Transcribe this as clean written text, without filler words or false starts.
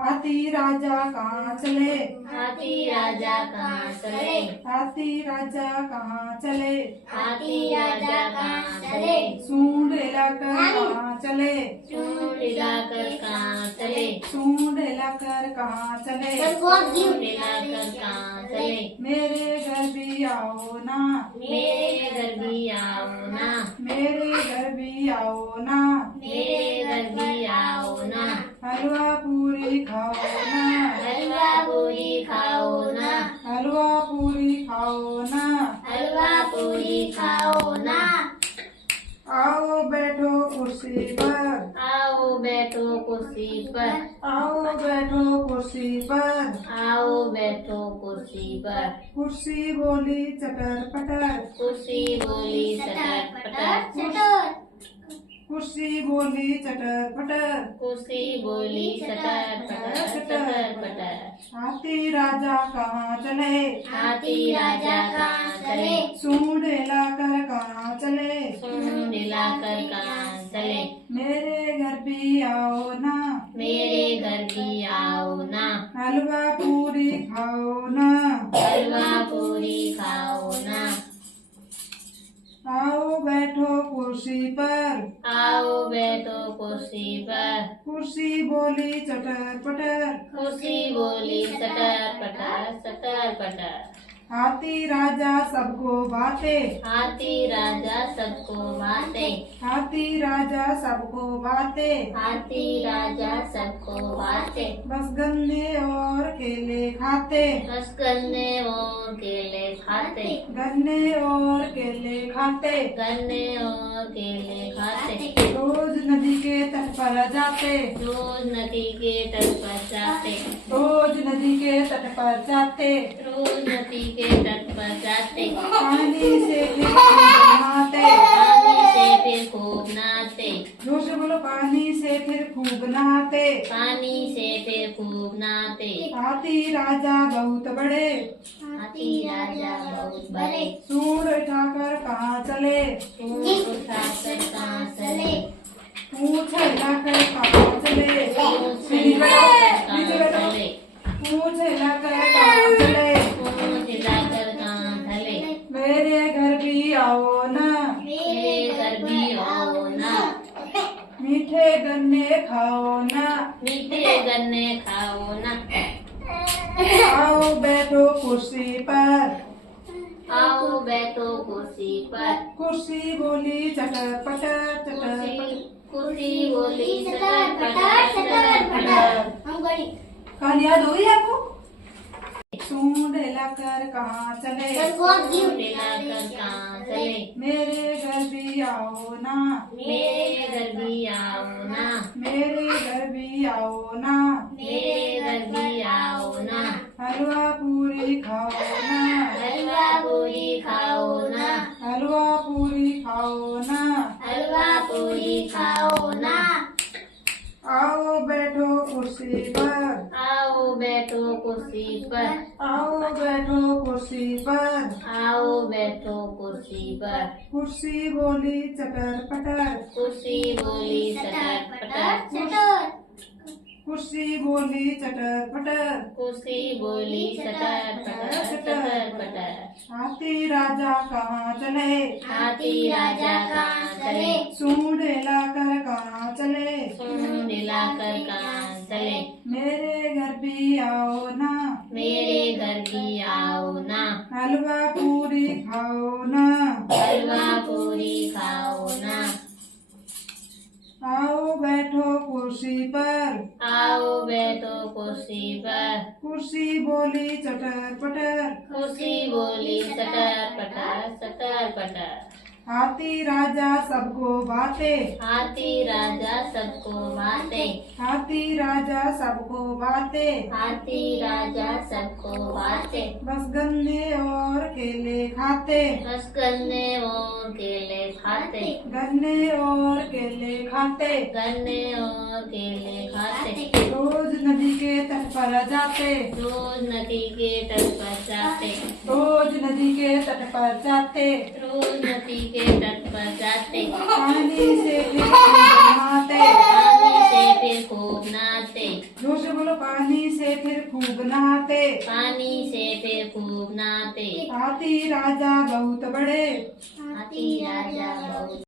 हाथी राजा कहाँ चले, हाथी राजा कहाँ चले, हाथी राजा कहाँ चले, हाथी राजा कहाँ चले, सूंड हिलाकर कहाँ चले, सूंड हिलाकर कहाँ चले, सूंड हिलाकर कहाँ चले, सूंड हिलाकर कहाँ चले, मेरे घर भी आओ ना, मेरे घर भी आओ ना, मेरे घर भी आओ ना, मेरे घर भी आओ ना, हलवा पूरी खाओ ना, हलवा पूरी खाओ ना, हलवा पूरी खाओ ना, हलवा पूरी खाओ ना, आओ बैठो कुर्सी पर, आओ बैठो कुर्सी पर, आओ बैठो कुर्सी पर, आओ बैठो कुर्सी पर, कुर्सी बोली चटर पटर, कुर्सी बोली चटर पटर, कुर्सी बोली चटर पटर, कुर्सी बोली चटर पटर चटर पटर, हाथी राजा कहाँ चले, हाथी राजा कहाँ चले, सूंड हिलाकर कहाँ चले, सूंड हिलाकर कहाँ चले, मेरे घर भी आओ ना, मेरे घर भी आओ ना, हलवा पूरी खाओ ना, हलवा पूरी खाओ ना, आओ बैठो कुर्सी पर, आओ बैठो कुर्सी पर, कुर्सी बोली चटर पटर, कुर्सी बोली चटर पटर, हाथी राजा सबको बाते, हाथी राजा सबको बाते, हाथी राजा सबको बाते, हाथी राजा सबको बाते, बस गन्ने और केले खाते, बस गन्ने और केले खाते, गन्ने और केले खाते, गन्ने और केले खाते, रोज नदी के तट पर जाते, रोज नदी के तट पर जाते, रोज नदी के तट पर जाते, रोज नदी के तट पर जाते, पानी से फिर खूब नहाते, पानी से फिर खूब नहाते, जोर से बोलो, पानी से फिर खूब नहाते, पानी से फिर खूब नहाते, हाथी राजा बहुत बड़े, हाथी राजा बहुत बड़े, सूंड उठाकर कहाँ चले, सूंड उठाकर कहाँ चले, पूंछ हिलाकर कहाँ चले, पूंछ नीचे बैठो, हिलाकर नीचे कहाँ बैठो, चले, पूंछ हिलाकर कहाँ चले, पूंछ हिलाकर कहाँ चले, मेरे घर भी आओ ना, मेरे घर भी आओ ना, मीठे गन्ने खाओ ना, मीठे गन्ने खाओ ना, आओ बैठो कुर्सी पर, आओ बैठो कुर्सी पर, कुर्सी बोली चटर पटर चटर कुर्सी पटर, कुर्सी बोली चटर पटर पटर, कहानी याद हो गई आपको? सूंड हिलाकर कहाँ चले, सूंड हिलाकर कहाँ चले, मेरे घर भी आओ ना, मेरे घर भी आओ ना, मेरे घर भी आओ ना, मेरे घर भी आओ ना, हलवा पूरी खाओ ना, हलवा पूरी खाओ ना, हलवा पूरी खाओ ना, हलवा पूरी खाओ ना, आओ बैठो कुर्सी पर, आओ बैठो कुर्सी पर, आओ बैठो कुर्सी पर, आओ बैठो कुर्सी पर, कुर्सी बोली चटर पटर, कुर्सी बोली चटर पटर, कुर्सी बोली चटर पटर, कुर्सी बोली चटर पटर पटर, हाथी राजा कहाँ चले, हाथी राजा कहाँ चले, सूंड हिलाकर कहाँ चले, सूंड हिलाकर कहाँ चले, मेरे घर भी आओ ना, मेरे घर भी आओ ना, हलवा पूरी खाओ ना, हलवा पूरी खाओ ना, आओ बैठो कुर्सी पर, आओ बैठो कुर्सी पर, कुर्सी बोली चटर पटर, कुर्सी बोली चटर पटर, हाथी राजा सबको बाते, हाथी राजा सबको बाते, हाथी राजा सबको बाते, हाथी राजा सबको बाते, बस गन्ने और केले खाते, बस गन्ने और केले खाते, गन्ने और केले खाते, गन्ने और केले खाते, रोज नदी के तट पर जाते, रोज नदी के तट पर जाते, रोज नदी के तट पर जाते, रोज नदी के तट पर जाते, पानी से फिर खूब नहाते, पानी से फिर खूब नहाते, जोर से बोलो, पानी से फिर खूब नहाते। पानी से फिर खूब नहाते। हाथी राजा बहुत